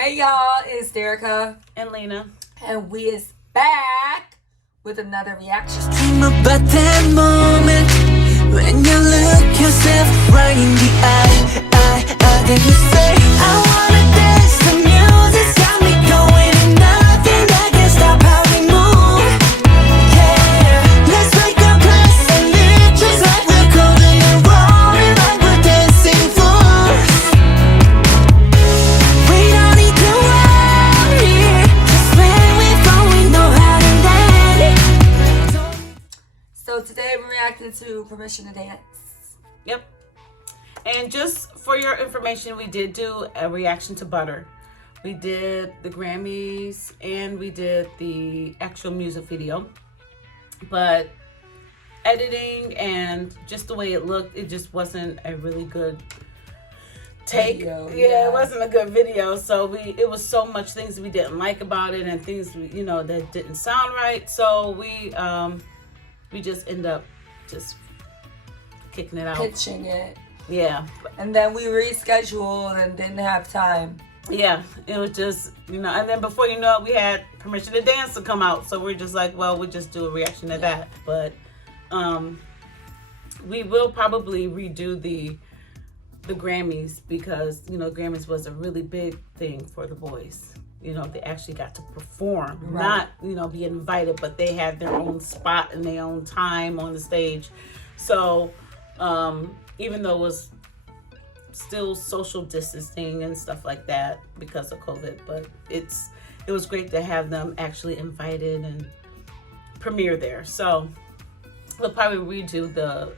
Hey y'all, it's Derica and Lena, and we is back with another reaction. Dream about that moment when you look yourself right in the eye. Then you say, I wanna dance. The music's got me going and nothing that can stop how we move. Yeah, let's make a place and live just like we're golden and rolling like we're dancing fools. We don't need to worry, just when we fall we know how to dance. So today we're reacting to Permission to Dance. Yep. And just for your information, we did do a reaction to Butter. We did the Grammys and we did the actual music video. But editing and just the way it looked, it just wasn't a really good take. Video, yeah, it wasn't a good video. So it was so much things we didn't like about it and things that didn't sound right. So we just end up just kicking it out. Pitching it. Yeah. And then we rescheduled and didn't have time. Yeah, it was just, and then before you know it, we had Permission to Dance to come out. So we're just like, well, we'll just do a reaction to that. But we will probably redo the Grammys because, Grammys was a really big thing for the boys. They actually got to perform, right. Not, be invited, but they had their own spot and their own time on the stage. So, even though it was still social distancing and stuff like that because of COVID, but it was great to have them actually invited and premiere there. So we'll probably redo the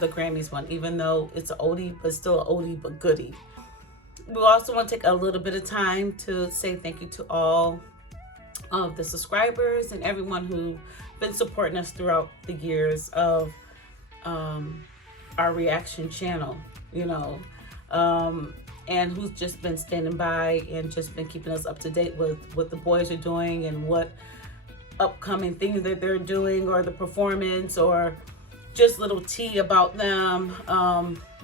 Grammys one, even though it's an oldie, but still an oldie but goodie. We also want to take a little bit of time to say thank you to all of the subscribers and everyone who's been supporting us throughout the years of our reaction channel, and who's just been standing by and just been keeping us up to date with what the boys are doing and what upcoming things that they're doing or the performance or just little tea about them.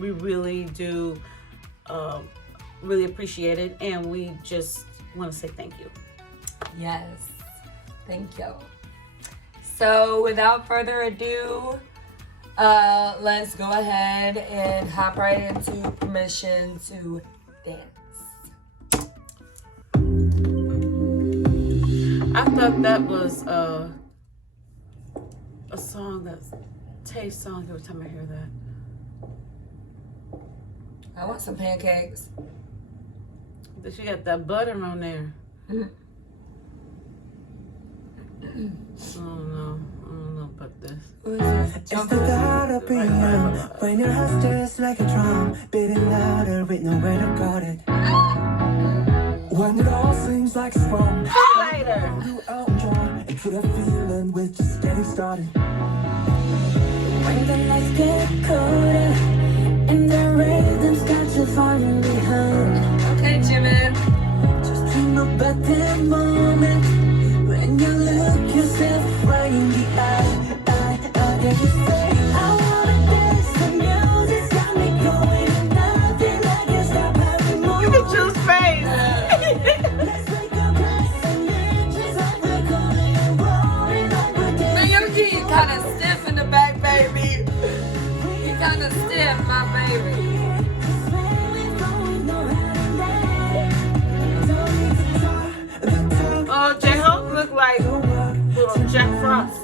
We really do really appreciate it, and we just want to say thank you. Yes, thank you. So without further ado, let's go ahead and hop right into Permission to Dance. I thought that was a song that's Tay's song every time I hear that. I want some pancakes. But she got that butter on there. I don't know about this. It's the thought of being young when your heart stirs like a drum, beating louder with nowhere to guard it. When it all seems like it's wrong, Later. you outdrawn and through that feeling we're just getting started. When the lights get colder and the rhythm's got you falling behind. Okay, Jimin. Just dream about that moment when you look yourself right in the eye. Then you say, I wanna dance. The music's got me going and nothing that can stop how we move. You can choose face. Let's make a place and live just like we're golden and rolling like we're dancing. Man, your kid kind of stiff in the back, baby. He kind of stiff, my baby. Oh, J-Hope look like little Jack Frost.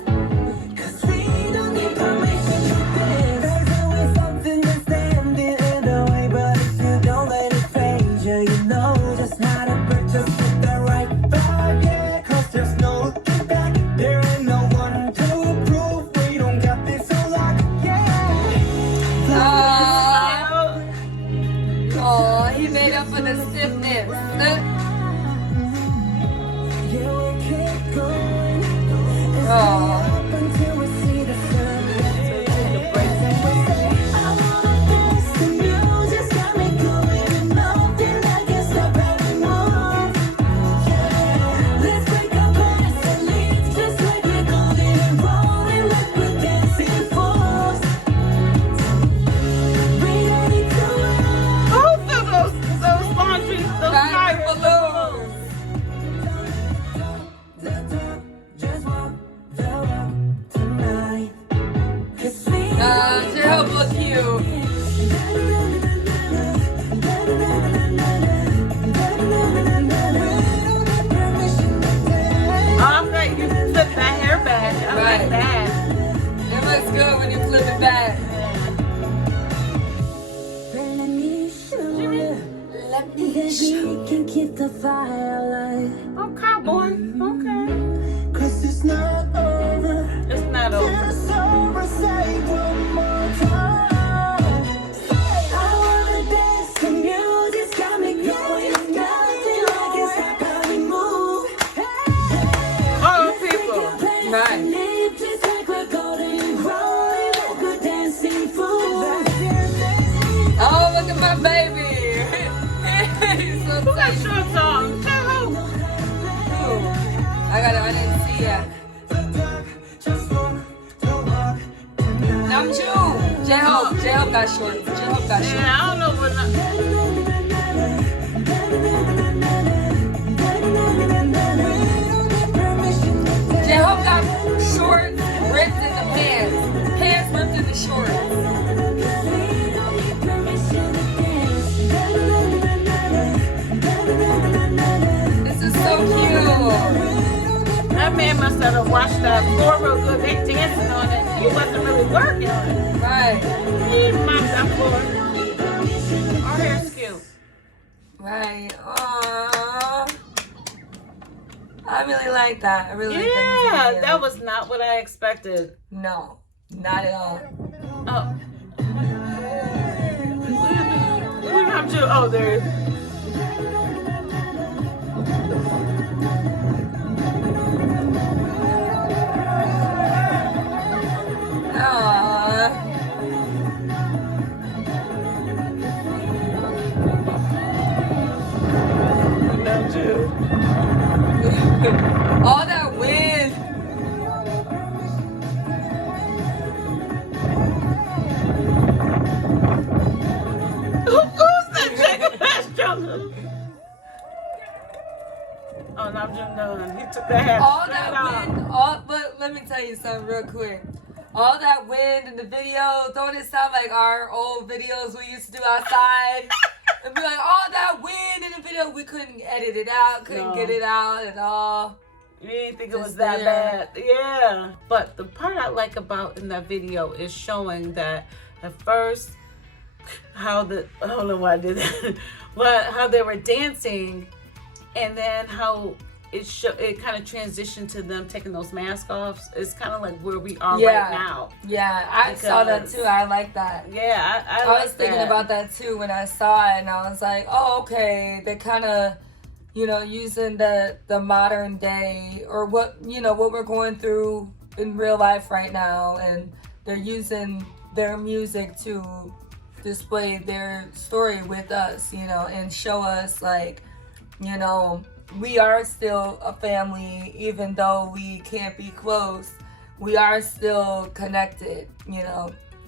Oh, he made up for the stiffness. Oh. keep the fire alive. Oh, cowboy. Okay. Cause it's not over. It's not over. It's over, say one more time. I wanna dance, the music's got me going. Nothing like it's not how we move. Oh, people. Nice. Just like we're golden, rolling like we're dancing fools. Oh, look at my baby. He's so Who got cute. shorts on? Tell who? I didn't see yet. Namjoon. J-Hope got shorts. J-Hope got shorts. Yeah, I don't know what. J-Hope got shorts ripped in the pants. Pants ripped in the shorts. This is so cute. That man must have washed that floor real good. They dancing on it. He wasn't really working on it. Right. He mopped that floor. Our hair's cute. Right. Aww. I really like that. I really like that. Yeah, music that was not what I expected. No, not at all. Oh. We're not too. Oh, there it is. Aww. Not too. All that wind. Who's that chick? That's Jonah. Oh, no, I'm just done. He took that hat All straight that off. wind. But let me tell you something real quick. All that wind in the video, don't it sound like our old videos we used to do outside? And be like, all that wind in the video, we couldn't edit it out, couldn't get it out at all. You didn't think it was Just that there. bad. Yeah. But the part I like about in that video is showing that at first, I don't know why I did that, how they were dancing, and then how it kind of transitioned to them taking those masks off. It's kind of like where we are right now. Yeah, I saw that Because- tw I like that. Yeah, I I like was thinking that. about that too when I saw it, and I was like, oh, okay, they kind of, using the modern day or what we're going through in real life right now, and they're using their music to display their story with us, and show us like, we are still a family, even though we can't be close. We are still connected, And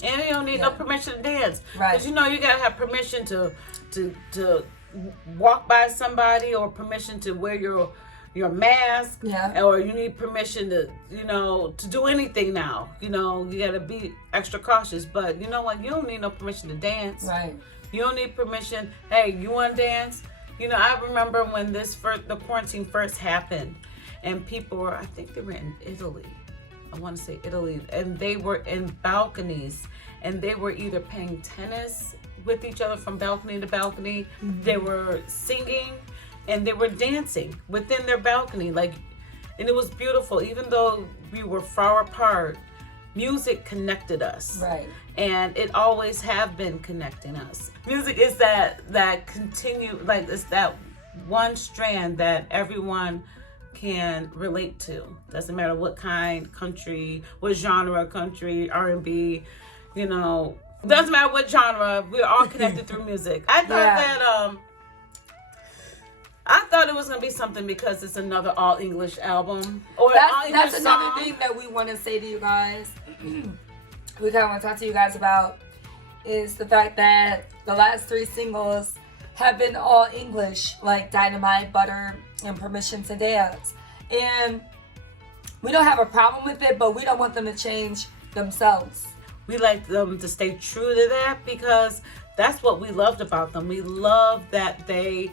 you don't need no permission to dance. Right. Because you gotta have permission to walk by somebody, or permission to wear your mask. Yeah. Or you need permission to to do anything now. You gotta be extra cautious. But you know what? You don't need no permission to dance. Right. You don't need permission. Hey, you wanna dance? I remember when the quarantine first happened, and people were, I think they were in Italy. I want to say Italy, and they were in balconies, and they were either playing tennis with each other from balcony to balcony. Mm-hmm. They were singing, and they were dancing within their balcony, and it was beautiful. Even though we were far apart, music connected us. Right. And it always have been connecting us. Music is that continue, it's that one strand that everyone can relate to. Doesn't matter what kind, country, what genre, country, R&B, doesn't matter what genre, we're all connected through music. I thought I thought it was gonna be something because it's another all English album. Or That's another thing that we want to say to you guys. We kind of want to talk to you guys about is the fact that the last 3 singles have been all English, like Dynamite, Butter, and Permission to Dance. And we don't have a problem with it, but we don't want them to change themselves. We like them to stay true to that because that's what we loved about them. We love that they,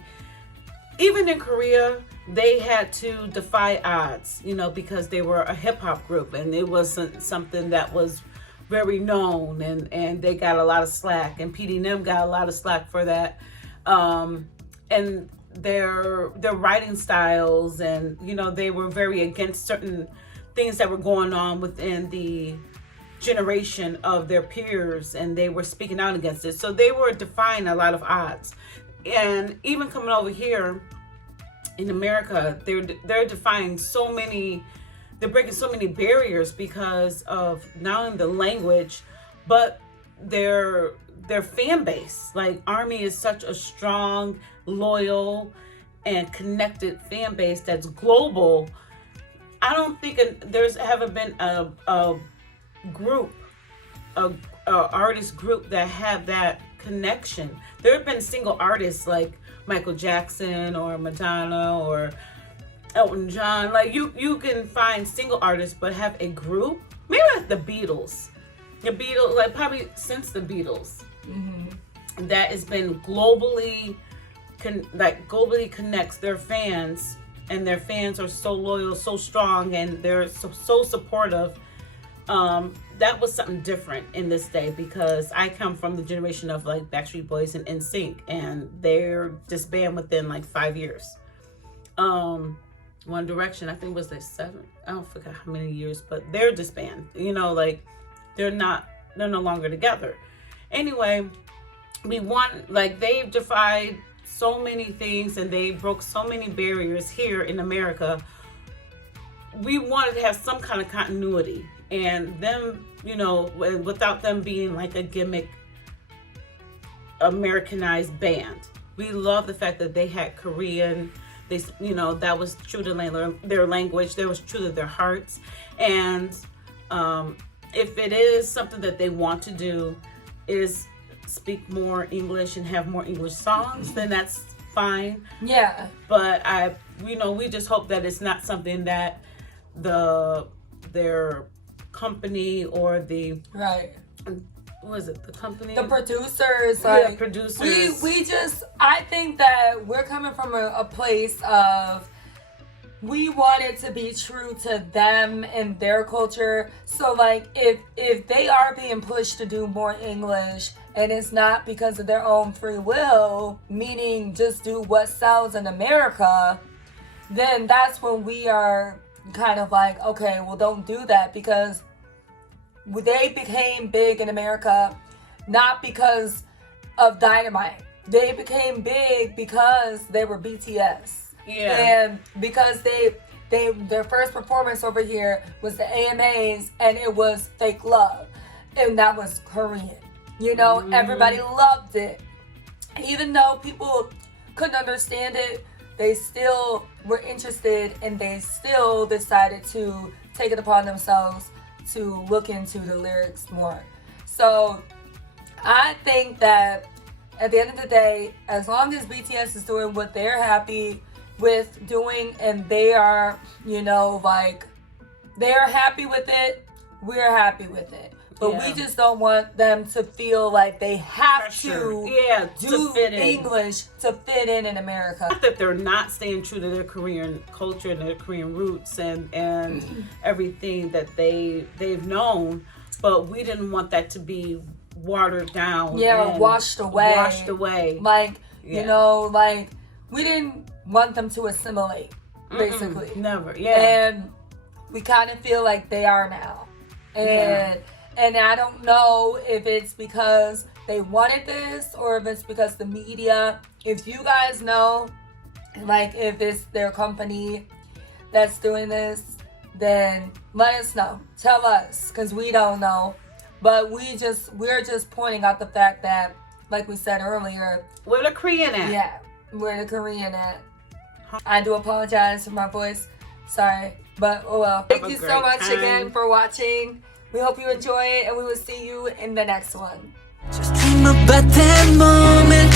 even in Korea, they had to defy odds, because they were a hip hop group and it wasn't something that was very known, and they got a lot of slack, and PD and them got a lot of slack for that. And their writing styles, and they were very against certain things that were going on within the generation of their peers, and they were speaking out against it. So they were defying a lot of odds. And even coming over here in America, they're defying so many, they're breaking so many barriers because of not only the language, but their fan base. Like, Army is such a strong, loyal, and connected fan base that's global. I don't think there's ever been a group, a artist group that have that connection. There have been single artists like Michael Jackson or Madonna or Elton John. Like, you can find single artists, but have a group, maybe like the Beatles. The Beatles, like probably since the Beatles, that has been globally connects their fans, and their fans are so loyal, so strong, and they're so supportive. That was something different in this day, because I come from the generation of like Backstreet Boys and NSYNC, and they're disbanded within like 5 years. One Direction, I think, was like 7. I don't forget how many years, but they're disbanded. Like they're no longer together. Anyway, they've defied so many things, and they broke so many barriers here in America. We wanted to have some kind of continuity, and them, without them being like a gimmick Americanized band. We love the fact that they had Korean. They, that was true to their language. That was true to their hearts. And if it is something that they want to do, is speak more English and have more English songs, then that's fine. Yeah. But we just hope that it's not something that their company or the company, the producers, producers. We just, I think that we're coming from a place of, we want it to be true to them and their culture. So like, if they are being pushed to do more English, and it's not because of their own free will, meaning just do what sells in America, then that's when we are kind of like, okay, well, don't do that, because they became big in America not because of Dynamite. They became big because they were BTS. Yeah. And because their first performance over here was the AMAs, and it was Fake Love, and that was Korean. Everybody loved it. Even though people couldn't understand it, they still were interested, and they still decided to take it upon themselves to look into the lyrics more. So I think that at the end of the day, as long as BTS is doing what they're happy with doing, and they are, they're happy with it, we're happy with it. But we just don't want them to feel like they have to do English to fit in America. Not that they're not staying true to their Korean culture and their Korean roots and everything that they've known, but we didn't want that to be watered down. Yeah, washed away. We didn't want them to assimilate, basically. Never, And we kind of feel like they are now. And I don't know if it's because they wanted this, or if it's because the media. If you guys know, like, if it's their company that's doing this, then let us know. Tell us, because we don't know. But we're just pointing out the fact that, like we said earlier, where the Korean at? Yeah, where the Korean at. I do apologize for my voice. Sorry. But, oh well. Thank you so much again for watching. We hope you enjoy it, and we will see you in the next one. Just dream about that moment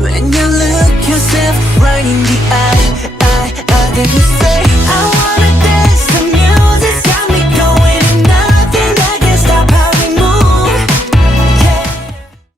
when you look yourself right in the eye.